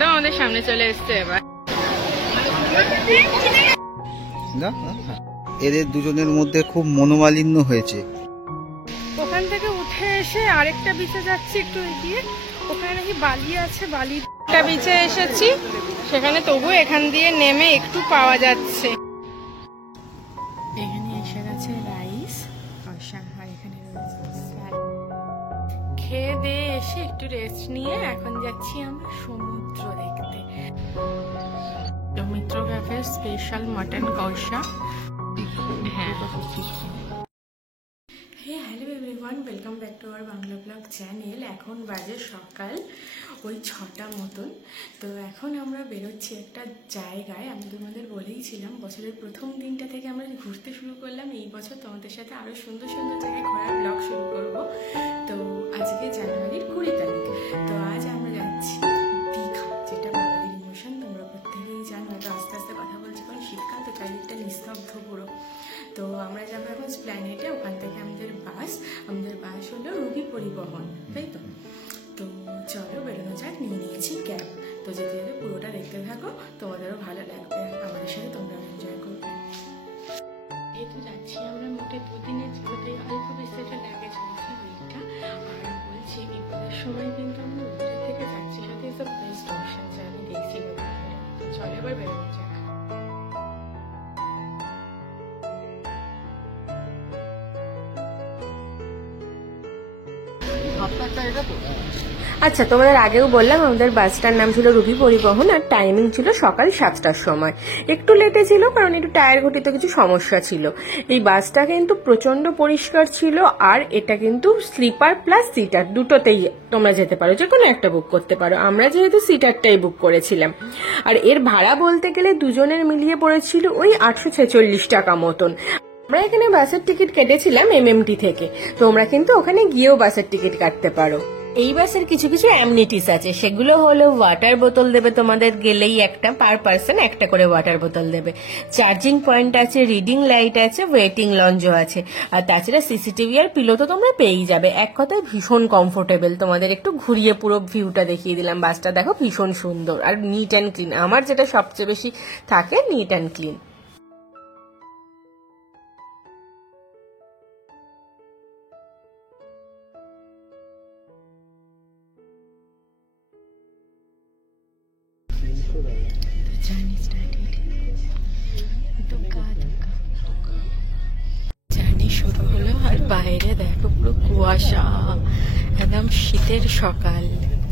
একদম আমাদের সামনে চলে এসছে এবার। এদের দুজনের মধ্যে খুব মনোমালিন্য হয়েছে। ওখান থেকে উঠে এসে আরেকটা বিচে যাচ্ছি একটু এগিয়ে, ওখানে নাকি বালি আছে, বালিটা বিচে এসেছি সেখানে, তবু এখান দিয়ে নেমে একটু পাওয়া যাচ্ছে। এখানে এসে গেছে রাইস কষা, আর এখানে খেয়ে দিয়ে এসে একটু রেস্ট নিয়ে এখন যাচ্ছি আমরা সমুদ্র দেখতে। সমুদ্র ক্যাফে স্পেশাল মাটন কষা। হ্যাঁ, hello everyone, welcome back to our Bangla blog channel. এখন বাজে সকাল ওই 6টা মতন। তো এখন আমরা বেরোচ্ছি একটা জায়গায়। আমি তোমাদের বলেইছিলাম বছরের প্রথম দিনটা থেকে আমরা ঘুরতে শুরু করলাম। এই বছর তোমাদের সাথে আরও সুন্দর সুন্দর জায়গায় ঘোরার ব্লগ শুরু করব। তো আজকে জানুয়ারির 20 তারিখ। তো আজ আমরা যাচ্ছি দীঘা, যেটা বাঙালির ইমোশন। তোমরা প্রত্যেকেই জানো, তো আস্তে আস্তে কথা বলছি কারণ শীতকাল তো চারিদিকটা নিস্তব্ধ পুরো। তো আমরা যাবো এখন স্প্ল্যানেডে, ওখান থেকে আমাদের বাস হলো রুবি পরিবহন, তাই তো। তো চলো বেরোনো যাক, নিয়ে নিয়েছি ক্যাব। তো যেতে যেতে পুরোটা দেখতে থাকো, তোমাদেরও ভালো লাগবে, আমাদের সাথে তোমরাও এনজয় করবে। এই তো যাচ্ছি আমরা মোটে দুদিনের ছিল, তাই অল্প বিস্তারিত লাগে চলছি ওইটা। আর বলছি বিপদের সময় কিন্তু আমরা উত্তর থেকে যাচ্ছি, সাথে ইজ দ্য বেস্ট অপশন যা আমি দেখছি। চলো এবার বেরোনো যাক। আচ্ছা, তোমাদের আগেও বললাম আমাদের বাসটার নাম ছিল রুবি পরিবহন, আর টাইমিং ছিল সকাল 7টার সময়। একটু লেটে ছিল কারণ একটু টায়ার ঘটিত কিছু সমস্যা ছিল। এই বাসটা কিন্তু প্রচন্ড পরিষ্কার ছিল, আর এটা কিন্তু স্লিপার প্লাস সিটার দুটোতেই তোমরা যেতে পারো, যে কোনো একটা বুক করতে পারো। আমরা যেহেতু সিটারটাই বুক করেছিলাম। আর এর ভাড়া বলতে গেলে দুজনের মিলিয়ে পড়েছিল ওই 846 টাকা মতন। আমরা এখানে বাসের টিকিট কেটেছিলাম এমএমটি থেকে, তোমরা কিন্তু ওখানে গিয়েও বাসের টিকিট কাটতে পারো। এই বাসের কিছু কিছু অ্যামনিটিস আছে, সেগুলো হলো ওয়াটার বোতল দেবে তোমাদের গেলেই, একটা পার পার্সন একটা করে ওয়াটার বোতল দেবে। চার্জিং পয়েন্ট আছে, রিডিং লাইট আছে, ওয়েটিং লঞ্চও আছে, আর তাছাড়া সিসিটিভি আর পিলো তো তোমরা পেয়েই যাবে। এক কথায় ভীষণ কমফোর্টেবল। তোমাদের একটু ঘুরিয়ে পুরো ভিউটা দেখিয়ে দিলাম। বাসটা দেখো ভীষণ সুন্দর আর নিট অ্যান্ড ক্লিন। আমার যেটা সবচেয়ে বেশি থাকে, নিট অ্যান্ড ক্লিন। জার্নি শুরু হলো, আর বাইরে দেখো পুরো কুয়াশা, একদম শীতের সকাল,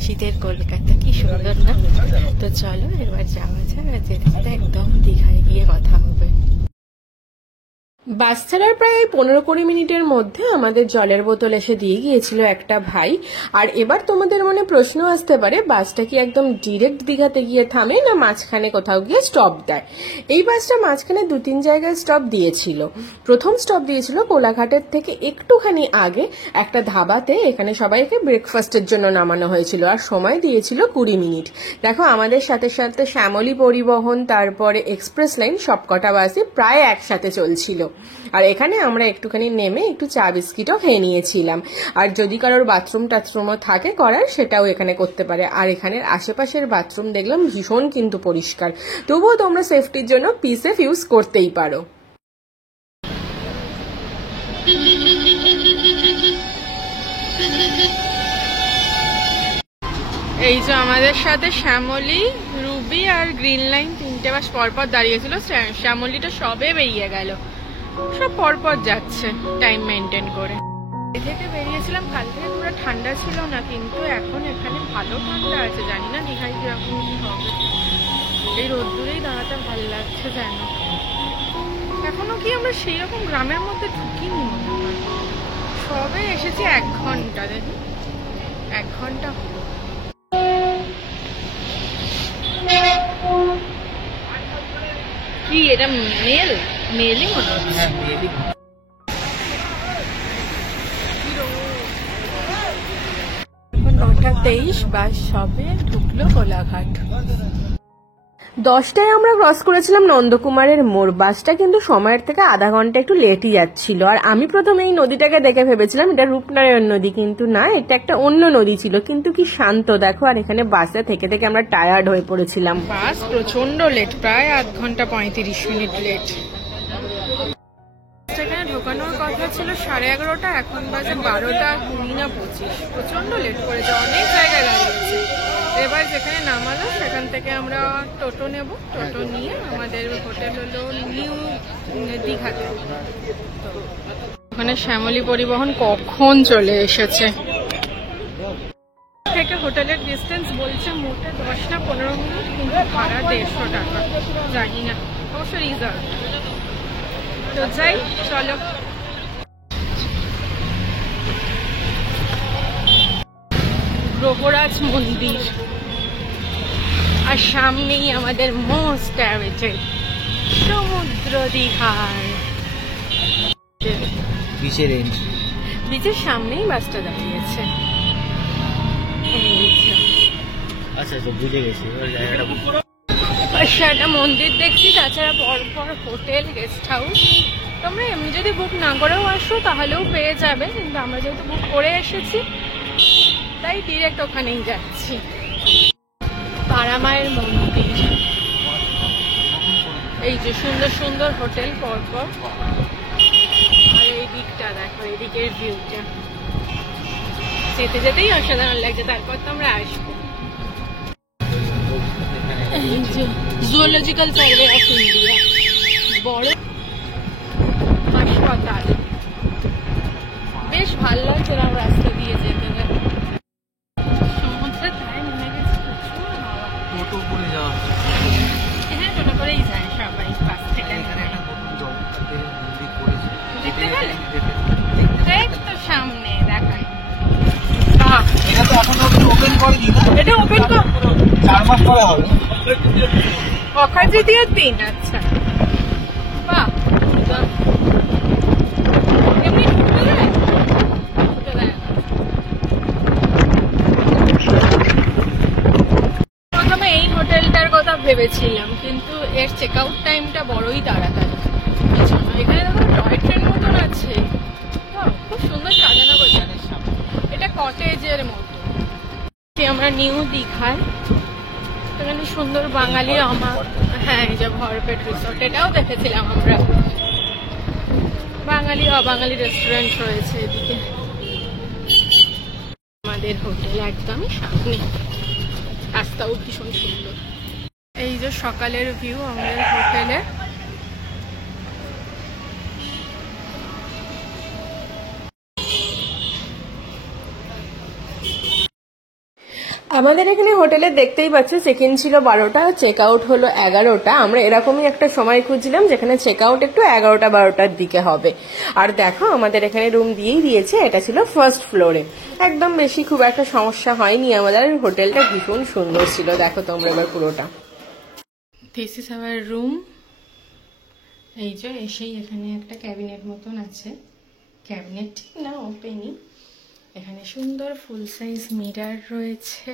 শীতের কলকাতা, কি সুন্দর না? তো চলো এবার যাওয়া যাক, আর যেতে যেতে একদম দীঘায় গিয়ে কথা হবে। বাস ছাড়ার প্রায় 15-20 মিনিটের মধ্যে আমাদের জলের বোতল এসে দিয়ে গিয়েছিল একটা ভাই। আর এবার তোমাদের মনে প্রশ্ন আসতে পারে, বাসটা কি একদম ডিরেক্ট দীঘাতে গিয়ে থামে, না মাঝখানে কোথাও গিয়ে স্টপ দেয়? এই বাসটা মাঝখানে 2-3 জায়গায় স্টপ দিয়েছিল। প্রথম স্টপ দিয়েছিল কোলাঘাটের থেকে একটুখানি আগে একটা ধাবাতে। এখানে সবাইকে ব্রেকফাস্টের জন্য নামানো হয়েছিল, আর সময় দিয়েছিল 20 মিনিট। দেখো আমাদের সাথে সাথে শ্যামলী পরিবহন, তারপরে এক্সপ্রেস লাইন, সবকটা বাসই প্রায় একসাথে চলছিল। আর এখানে আমরা একটুখানি নেমে একটু চা বিস্কিটও খেয়ে নিয়েছিলাম। আর যদি কারোর বাথরুম টাথরুমও থাকে করার, সেটাও এখানে করতে পারে। আর এখানের আশেপাশের বাথরুম দেখলাম ভীষণ কিন্তু পরিষ্কার। তবুও তোমরা সেফটির জন্য পিসেফ ইউজ করতেই পারো। এই যে আমাদের সাথে শ্যামলী, রুবি আর গ্রিন লাইন 3টে বাস পরপর দাঁড়িয়েছিল। শ্যামলীটা সবে বেরিয়ে গেল, সব পরপর যাচ্ছে টাইম মেনটেন করে। এ থেকে বেরিয়েছিলাম, কাল থেকে পুরো ঠান্ডা ছিল না, কিন্তু এখন এখানে ভালো ঠান্ডা আছে। জানি না দীঘায় কিরকম কি হবে। এই রোদ্দুরেই দাঁড়াতে ভালো লাগছে যেন। এখনো কি আমরা সেই রকম গ্রামের মধ্যে ঢুকিনি মনে হয়। সবে এসেছি 1 ঘন্টা, দেখি 1 ঘন্টা হলো। কি এটা মেলই মনে হচ্ছে। 9:23 বাস সবে ঢুকলো কোলাঘাট। 10টায় আমরা ক্রস করেছিলাম নন্দকুমারের মোড়। বাসটা কিন্তু সময়ের থেকে আধা ঘন্টা একটু লেটই যাচ্ছিল। আর আমি প্রথমে এই নদীটাকে দেখে ভেবেছিলাম এটা রূপনারায়ণ নদী, কিন্তু না, এটা একটা অন্য নদী ছিল। কিন্তু কি শান্ত দেখো। আর এখানে বাসে থেকে থেকে আমরা টায়ার্ড হয়ে পড়েছিলাম। বাস প্রচন্ড লেট, প্রায় আধ ঘন্টা 35 মিনিট লেট। সেখানে ঢোকানোর কথা ছিল 11:30, এখন বাজে 12:20 না 25। প্রচন্ড লেট করেছে, অনেক জায়গায় দাঁড়িয়েছে। এবার যেখানে নামালো সেখান থেকে আমরা টোটো নেব, টোটো নিয়ে আমাদের হোটেল হলো নিউ দীঘাতে। ওখানে শ্যামলী পরিবহন কখন চলে এসেছে। থেকে হোটেলের ডিস্টেন্স বলছে মোটে 10 না 15 মিনিট, কিন্তু ভাড়া 150 টাকা, জানি না, অবশ্য রিজার্ভ। তো যাই, চলো। গ্রহরাজ মন্দির, আর সামনেই আমাদের মোস্ট অ্যাওয়েটেড সমুদ্র দীঘার বিচের এন্ট্রি। বিচের সামনেই বাসটা দাঁড়িয়েছে। আচ্ছা তো বুঝে গেছি জায়গাটা। একটা মন্দির দেখছি, তাছাড়া পরপর হোটেল, গেস্ট হাউস। তোমরা এমনি যদি বুক না করেও আসো তাহলেও পেয়ে যাবে, কিন্তু আমরা যেহেতু বুক করে এসেছি তাই ডিরেক্ট ওখানেই যাচ্ছি। তারামায়ের মন্দির, এই যে সুন্দর সুন্দর হোটেল পরপর। আর এই দিকটা দেখো, এদিকের ভিউটা যেতে যেতেই অসাধারণ লাগছে। তারপর তো আমরা আসবো। জুওলজিক্যাল সার্ভে অফ ইন্ডিয়া, বড় হাসপাতাল, বেশ ভালো লাগছে রাস্তা দিয়ে যেতে। সমুদ্রের ধারে নেমে গেছে, প্রচুর হাওয়া। টোটো করে যাওয়া হচ্ছে। হ্যাঁ, টোটো করেই যায় সবাই বাস থেকে। দেখতে গেলে দেখ তো সামনে দেখায়। এটা তো এখন ওপেন করেনি না? এটা ওপেন 4 মাস পরে হবে। অক্ষয় তৃতীয়ার দিন। আচ্ছা, বাহ। এমনি ঢুকতে দেয়? ঢুকতে দেয় না। প্রথমে এই হোটেলটার কথা ভেবেছিলাম, কিন্তু এর চেক আউট টাইমটা বড়ই তাড়াতাড়ি। এখানে দেখো টয় ট্রেন মতন আছে, খুব সুন্দর সাজানো গোছানো সব। এটা কটেজের মতো। আমরা নিউ দীঘায়, এখানে সুন্দর বাঙালি হ্যাঁ, এই যে ভরপেট রিসোর্ট, এটাও দেখেছিলাম আমরা। বাঙালি অবাঙালি রেস্টুরেন্ট রয়েছে এদিকে। আমাদের হোটেল একদমই সামনে, রাস্তাও ভীষণ সুন্দর। এই যে সকালের ভিউ আমাদের হোটেলে। আমাদের এখানে হোটেলে দেখতেই পাচ্ছ চেক ইন ছিল 12টা, চেক আউট হলো 11টা। আমরা এরকমই একটা সময় খুঁজছিলাম যেখানে চেক আউট একটু 11টা-12টার দিকে হবে। আর দেখো আমাদের এখানে রুম দিয়েই দিয়েছে, এটা ছিল ফার্স্ট ফ্লোরে। একদম বেশি খুব একটা সমস্যা হয়নি আমাদের। হোটেলটা ভীষণ সুন্দর ছিল, দেখো তোমরা এবার পুরোটা। This is our room. এই যে এসেই এখানে একটা ক্যাবিনেট মতন আছে, ক্যাবিনেট ঠিক না, ওপেনই। এখানে সুন্দর ফুল সাইজ মিরর রয়েছে।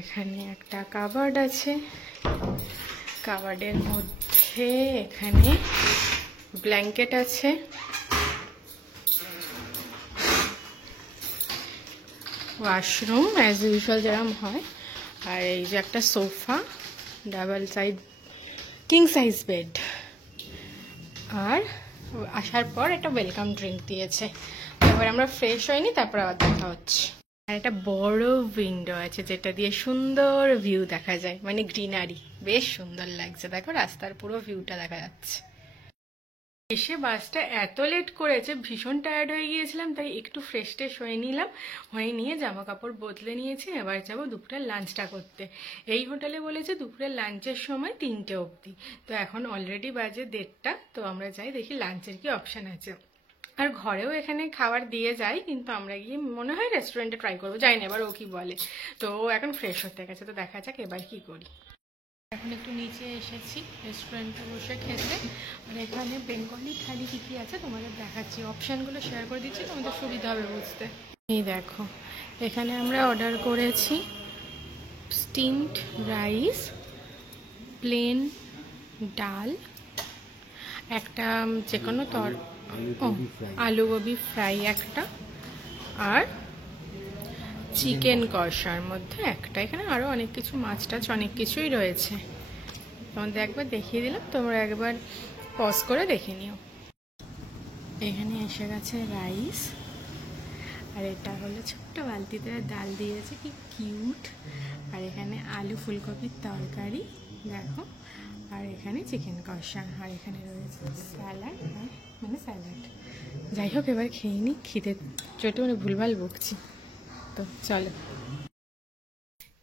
এখানে একটা কাবার্ড আছে, কাবার্ডের মধ্যে এখানে ব্ল্যাঙ্কেট আছে। ওয়াশরুম অ্যাজ ইউজুয়াল যেরকম হয়। আর এই যে একটা sofa, double side king size bed. আর আসার পর একটা ওয়েলকাম ড্রিঙ্ক দিয়েছে। এবার আমরা ফ্রেশ হয়নি, তারপর আবার দেখা হচ্ছে। আর একটা বড় উইন্ডো আছে যেটা দিয়ে সুন্দর ভিউ দেখা যায়, মানে গ্রিনারি, বেশ সুন্দর লাগছে। দেখো রাস্তার পুরো ভিউটা দেখা যাচ্ছে। এসে বাসটা এত লেট করেছে, ভীষণ টায়ার্ড হয়ে গিয়েছিলাম, তাই একটু ফ্রেশ ট্রেশ হয়ে নিলাম। হয়ে নিয়ে জামা কাপড় বদলে নিয়েছি। এবার যাবো দুপুরের লাঞ্চটা করতে। এই হোটেলে বলেছে দুপুরের লাঞ্চের সময় 3টে অবধি। তো এখন অলরেডি বাজে 1:30। তো আমরা যাই দেখি লাঞ্চের কি অপশান আছে। আর ঘরেও এখানে খাবার দিয়ে যায়, কিন্তু আমরা গিয়ে মনে হয় রেস্টুরেন্টে ট্রাই করবো, যাই না এবার ও কি বলে। তো এখন ফ্রেশ হতে গেছে, তো দেখা যাক এবার কি করি। এখন একটু নিচে এসেছি রেস্টুরেন্টে বসে খেতে। আর এখানে বেঙ্গলি থালি কী কী আছে তোমাদের দেখাচ্ছি, অপশানগুলো শেয়ার করে দিচ্ছি, তোমাদের সুবিধা হবে বুঝতে। এই দেখো, এখানে আমরা অর্ডার করেছি স্টিমড রাইস প্লেন ডাল, একটা যে কোনো আলু গোবি ফ্রাই একটা, আর চিকেন কষার মধ্যে একটা। এখানে আরও অনেক কিছু মাছ টাছ অনেক কিছুই রয়েছে, তোমাদের একবার দেখিয়ে দিলাম, তোমরা একবার পজ করে দেখে নিও। এখানে এসে গেছে রাইস, আর এটা হলো ছোট্ট বালতিতে ডাল দিয়েছে, কি কিউট। আর এখানে আলু ফুলকপির তরকারি দেখো, আর এখানে চিকেন কষা, আর এখানে রয়েছে স্যালাড, মানে স্যালাড। যাই হোক, এবার খেয়ে নিই, খিদে চোটে মানে ভুলভাল বকছি। তো চলো,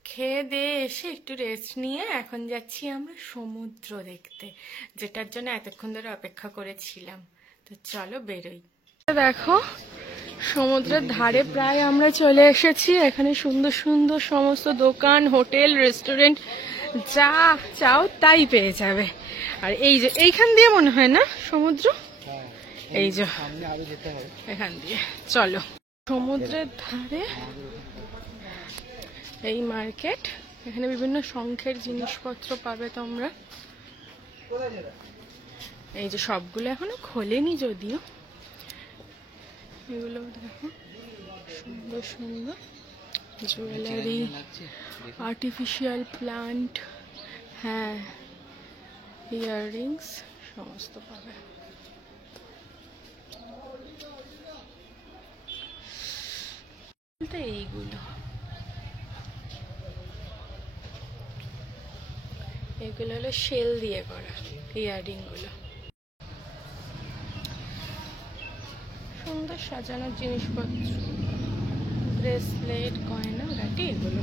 খেয়ে দিয়ে এসে একটু রেস্ট নিয়ে এখন যাচ্ছি আমরা সমুদ্র দেখতে, যেটার জন্য এতক্ষণ ধরে অপেক্ষা করেছিলাম। তো চলো বেরোই। দেখো, সমুদ্রের ধারে প্রায় আমরা চলে এসেছি। এখানে সুন্দর সুন্দর সমস্ত দোকান, হোটেল, রেস্টুরেন্ট, যা চাও তাই পেয়ে যাবে। আর এই যে এইখান দিয়ে মনে হয় না সমুদ্র, এই যে এখান দিয়ে। চলো, সমুদ্রের ধারে এই মার্কেট, এখানে বিভিন্ন শঙ্খের জিনিসপত্র পাবে তোমরা। এই যে সবগুলো এখনো খোলেনি যদিও, এগুলো দেখো সুন্দর সুন্দর জুয়েলারি, আর্টিফিশিয়াল প্লান্ট, হ্যাঁ ইয়াররিংস সমস্ত পাবে। এইগুলো এগুলো হলো শেল দিয়ে করা ইয়াররিং গুলো, সুন্দর সাজানোর জিনিসপত্র, ব্রেসলেট, গয়না গাটি, এগুলো।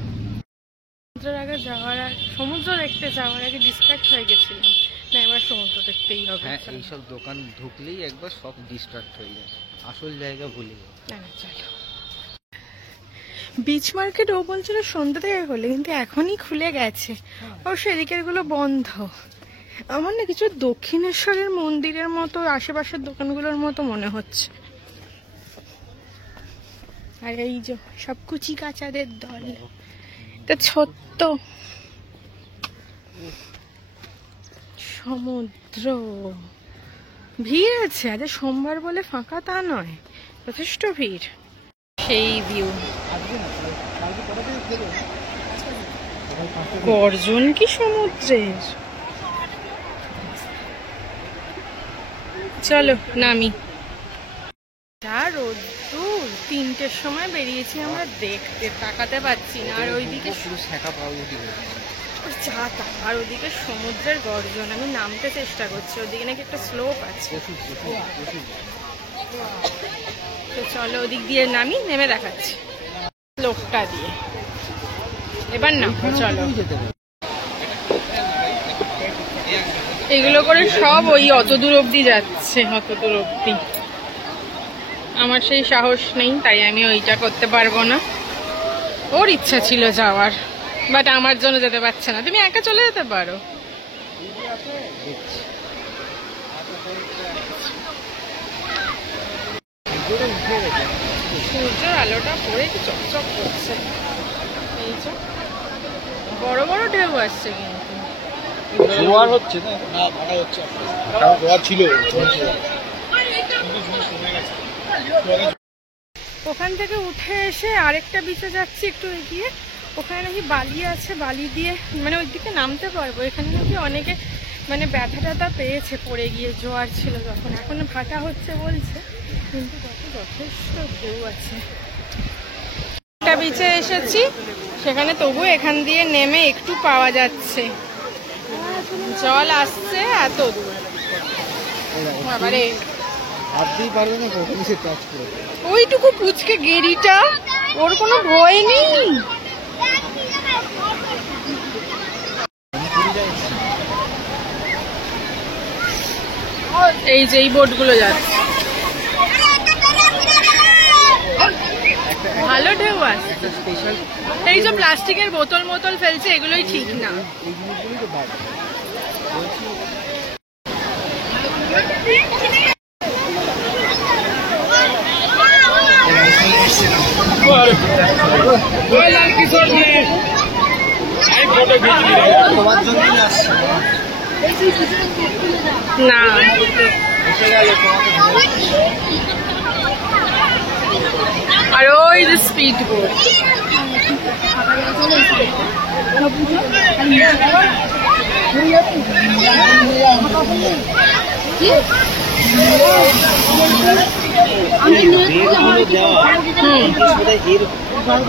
সমুদ্রের আগে যাওয়ার, সমুদ্র দেখতে যাওয়ার আগে ডিস্ট্রাক্ট হয়ে গেছিলাম, না এবার সমুদ্র দেখতেই হবে। হ্যাঁ, এইসব দোকান ঢুকলেই একবার সব ডিস্ট্রাক্ট হয়ে যায়, আসল জায়গা ভুলে যায়। চলো, বিচ মার্কেট ও বলছিল সন্ধ্যা থেকে খোলে, কিন্তু এখনই খুলে গেছে। অবশ্য এদিকের গুলো বন্ধ। আমার না কিছু দক্ষিণেশ্বরের মন্দিরের মতো আশেপাশের দোকানগুলোর মতো মনে হচ্ছে। আর এই যে সব কুচি কাচাদের দল, এটা ছোট্ট সমুদ্র, ভিড় আছে। আজ সোমবার বলে ফাঁকা তা নয়, যথেষ্ট ভিড়। সেই ভিউ, গর্জন কি সমুদ্রের। চলো নামি। যা রোদ্দুর, 3টের সময় বেরিয়েছি আমরা দেখতে, তাকাতে পাচ্ছি না। আর ওইদিকে আর ওদিকে সমুদ্রের গর্জন। আমি নামতে চেষ্টা করছি, ওদিকে নাকি একটা স্লোপ আছে। তো চলো ওদিক দিয়ে নামি, নেমে দেখাচ্ছি লোকটা দিয়ে। এবার না চলো, এগুলো করে সব ওই অত দূর অব্দি যাচ্ছে, অত দূর অব্দি। আমার সেই সাহস নেই, তাই আমি ওইটা করতে পারবো না। ওর ইচ্ছা ছিল যাওয়ার, বাট আমার জন্য যেতে পারছে না। তুমি একা চলে যেতে পারো। সূর্যের আলোটা পড়ে কি চকচক করছে। এই যে বড় বড় ঢেউ আসছে, কিন্তু জোয়ার হচ্ছে না, ভাটা হচ্ছে, জোয়ার ছিল। ওখান থেকে উঠে এসে আরেকটা বিচে যাচ্ছি একটু এগিয়ে, ওখানে নাকি বালি আছে, বালি দিয়ে মানে ওই দিকে নামতে পারবো। এখানে নাকি অনেকে মানে ব্যথা ট্যাথা পেয়েছে পড়ে গিয়ে, জোয়ার ছিল যখন। এখন ভাটা হচ্ছে বলছে, কিন্তু যথেষ্ট ঢেউ আছে। একটা বিচে এসেছি, সেখানে তবু এখান দিয়ে নেমে একটু পাওয়া যাচ্ছে, জল আসছে এত দূর। বাবারে, ওইটুকু পুচকে গেরিটা, ওর কোনো ভয় নেই। এই যে এই বোটগুলো যাচ্ছে, ভালো ঢেউ আছে। এই যে প্লাস্টিকের বোতল মোতল ফেলছে, এগুলোই ঠিক না। তোমার জন্যই আসছি। না এসে গেল তোমাকে। আর ওই যে স্পিড বোট।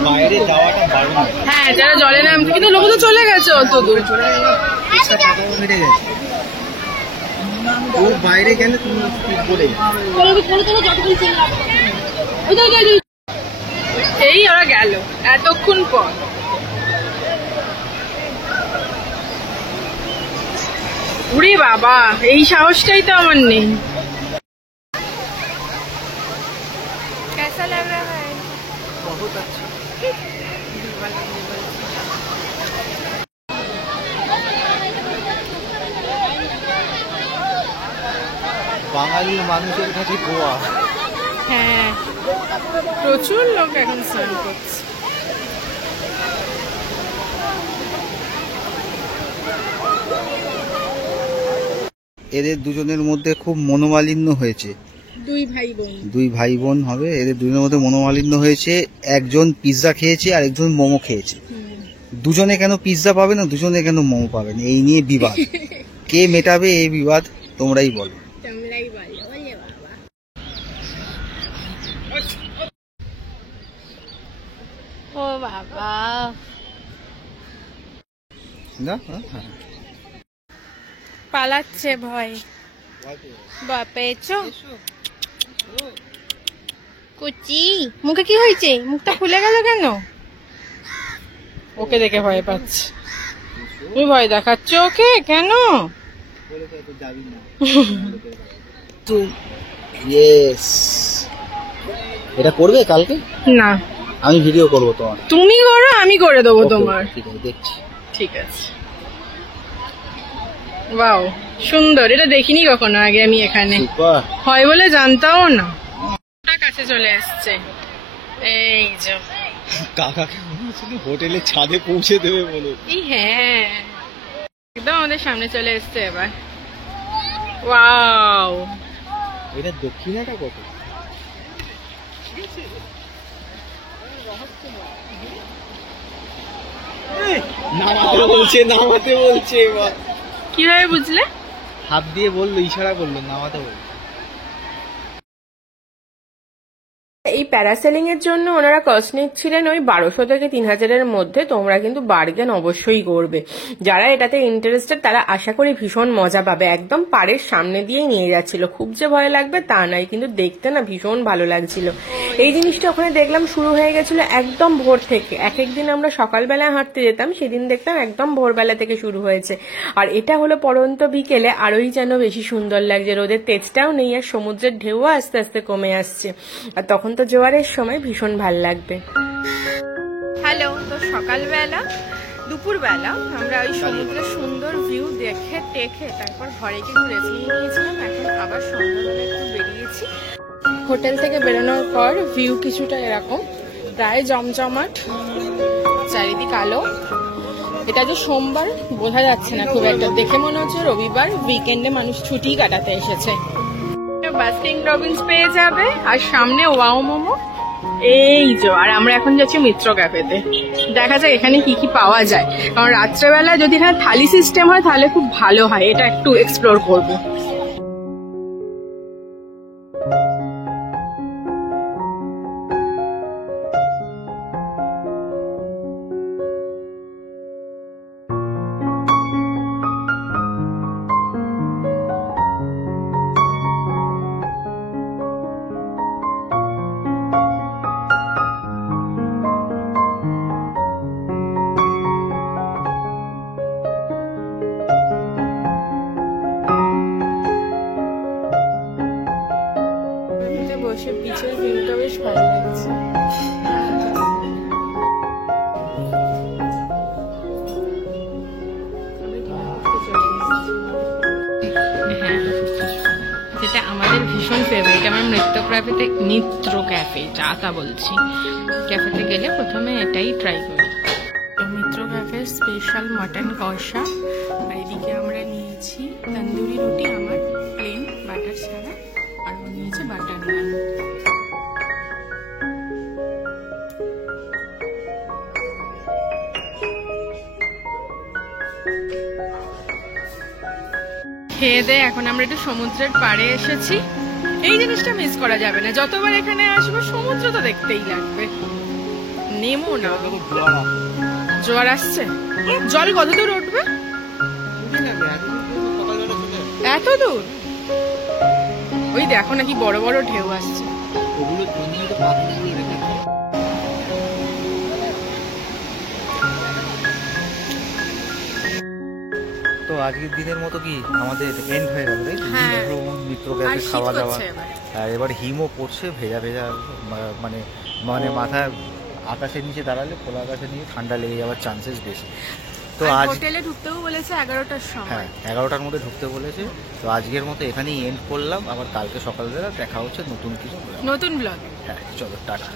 বাইরে যাওয়াটা বারণ। হ্যাঁ, যারা জলে নামছে, কিন্তু লোক তো চলে গেছে অত দূর। হেঁটে গেছে ও বাইরে গেলে তুমি স্পিড বোটে এই ওরা গেল এতক্ষণ পর। উরে বাবা, এই সাহসটাই তো আমার নেই। कैसा लग रहा है? बहुत अच्छा। বাঙালি মানুষের কাছে গোয়া। হ্যাঁ, প্রচুর লোক এখন স্নান করছে। এদের দুজনের মধ্যে খুব মনোমালিন্য হয়েছে। দুই ভাই বোন হবে, এদের দুজনের মধ্যে মনোমালিন্য হয়েছে। একজন পিৎজা খেয়েছে আর একজন মোমো খেয়েছে। দুজনে কেন পিৎজা পাবে না, দুজনে কেন মোমো পাবে না, এই নিয়ে বিবাদ। কে মেটাবে এই বিবাদ, তোমরাই বলো। ও বাবা, না পালাচ্ছে ভয়। পেয়েছো কুচি, মুখে কি হয়েছে? মুখটা খুলে গেল কেন? ওকে দেখে ভয় পাচ্ছে। তুমি ভয় দেখাচ্ছ ওকে কেন? এটা করবে কালকে? না, আমি ভিডিও করবো তোমার। তুমি করো, আমি করে দেবো তোমার। ঠিক আছে, দেখছি। ঠিক আছে। ওয়াও, সুন্দর। এটা দেখিনি কখনো আগে আমি এখানে। হয় বলে জানতাও না। কাছে চলে আসছে। এই যে কাকাকে হোটেলের ছাদে পৌঁছে দেবে বলো। এই হ্যাঁ, একদম আমাদের সামনে চলে এসছে এবার। ওয়াও, এটা দক্ষিণাটা কত? নামাতে বলছে এবার। কিভাবে বুঝলে? হাত দিয়ে বললো, ইশারা করলো, নামাতে বললো। এই প্যারাসেলিং এর জন্য ওনারা কস্ট নিচ্ছিলেন ওই 1200 থেকে 3000-এর মধ্যে। তোমরা কিন্তু বার্গেন অবশ্যই করবে। যারা এটাতে ইন্টারেস্টেড তারা আশা করি ভীষণ মজা পাবে। একদম পাড়ের সামনে দিয়েই নিয়ে যাচ্ছিল। খুব যে ভয় লাগবে তা নয়, কিন্তু দেখতে না ভীষণ ভালো লাগছিল। এই জিনিসটা ওখানে দেখলাম শুরু হয়ে গেছিল একদম ভোর থেকে। এক একদিন আমরা সকালবেলায় হাঁটতে যেতাম, সেদিন দেখতাম একদম ভোরবেলা থেকে শুরু হয়েছে। আর এটা হলো পরন্ত বিকেলে, আরোই যেন বেশি সুন্দর লাগছে। রোদের তেজটাও নেই আর সমুদ্রের ঢেউও আস্তে আস্তে কমে আসছে। আর তখন তো জোয়ারের সময় ভীষণ ভাল লাগবে। হ্যালো, তো সকালবেলা দুপুরবেলা আমরা ওই সমুদ্রের সুন্দর ভিউ দেখে টেখে তারপর ঘরে গিয়ে রেস্ট নিয়েছিলাম। এখন আবার সন্ধ্যাবেলা একটু বেরিয়েছি। হোটেল থেকে বেরোনোর পর ভিউ কিছুটা এরকম, প্রায় জমজমাট, চারিদিক আলো। এটা যে সোমবার বোঝা যাচ্ছে না খুব একটা, দেখে মনে হচ্ছে রবিবার, উইকেন্ডে মানুষ ছুটি কাটাতে এসেছে। বাস্কিং রবিন্স পেয়ে যাবে আর সামনে ওয়াও মোমো। এই যে, আর আমরা এখন যাচ্ছি মিত্র ক্যাফেতে। দেখা যাক এখানে কি কি পাওয়া যায়, কারণ রাত্রেবেলা যদি এখানে থালি সিস্টেম হয় তাহলে খুব ভালো হয়। এটা একটু এক্সপ্লোর করবো। বসে পিছের ভিউটা বেশ ভালো লাগছে। যেটা আমাদের ভীষণ ফেভারিট, আমার নৃত্য ক্যাফে যা তা বলছি, ক্যাফেতে গেলে প্রথমে এটাই ট্রাই করি। মিত্র ক্যাফে আমাদের স্পেশাল মাটন কষা, আর এদিকে আমরা নিয়েছি তন্দুরি রুটি, আমার প্লেন বাটার ছাড়া, আর ও নিয়েছে বাটার নান। খেয়ে দে এখন আমরা একটু সমুদ্রের পাড়ে এসেছি। এই জিনিসটা মিস করা যাবে না, যতবার এখানে আসবো সমুদ্র তো দেখতেই লাগবে। নেমো না, জোয়ার আসছে। জল কত দূর উঠবে? এত দূর? ওই দেখো নাকি বড় বড় ঢেউ আসছে। তো আজকের দিনের মতো কি আমাদের এন্ড হয়ে গেল, তাই তো? হ্যাঁ। ভ্রমণ, মিত্র আর ক্যাফে, শীত খাওয়া দাওয়া, করছে এবার। আর এবার হিমও পড়ছে, ভেজা ভেজা, মানে মানে মাথায় আকাশের নিচে দাঁড়ালে, খোলা আকাশের নিচে ঠান্ডা লেগে যাওয়ার চান্সেস বেশি। তো আর আজ হোটেলে ঢুকতেও বলেছে 11টার সময়। হ্যাঁ 11টার মধ্যে ঢুকতে বলেছে। তো আজকের মতো এখানেই এন্ড করলাম, আবার কালকে সকালবেলা দেখা হচ্ছে নতুন কিছু। নতুন ব্লগে। হ্যাঁ চলো, টাটা।